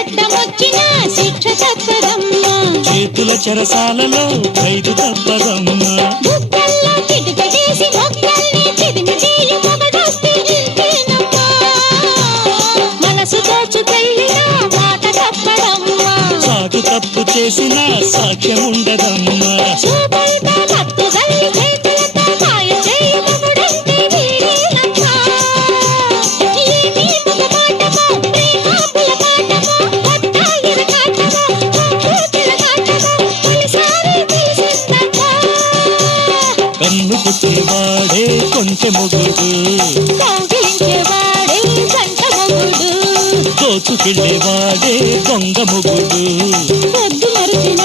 చట్టమొచ్చినా శిక్ష తప్పదమ్మా. చేతుల చెరసాలలో ఖైదు తప్పదమ్మా. బుక్కల్లో చిటికటేసి మొక్కల్ని చిదిమి తీయు మొగడొస్తే ఇంతేనమ్మా. మనసు దోచుకెళ్ళినా మాట తప్పదమ్మా. సాగు తప్పు చేసిన సాక్ష్యం ఉండదమ్మా. చూపైతే మత్తుగల్లి చేతులతో మాయ చేయి మొగుడంటే వీడేనమ్మా. ఏమీ మగమాటమో ప్రేమాపుల పాటమో కొత్త ఇరకాటమో కూతుల కాటమో తొలిసారి తెలిసిందమ్మా. కన్ను పుట్టివాడే కొంచె మొగుడు, కౌగిలించేవాడే జంట మొగుడు, దోచుకెళ్ళేవాడే దొంగ మొగుడు. పొద్దు మరిచిన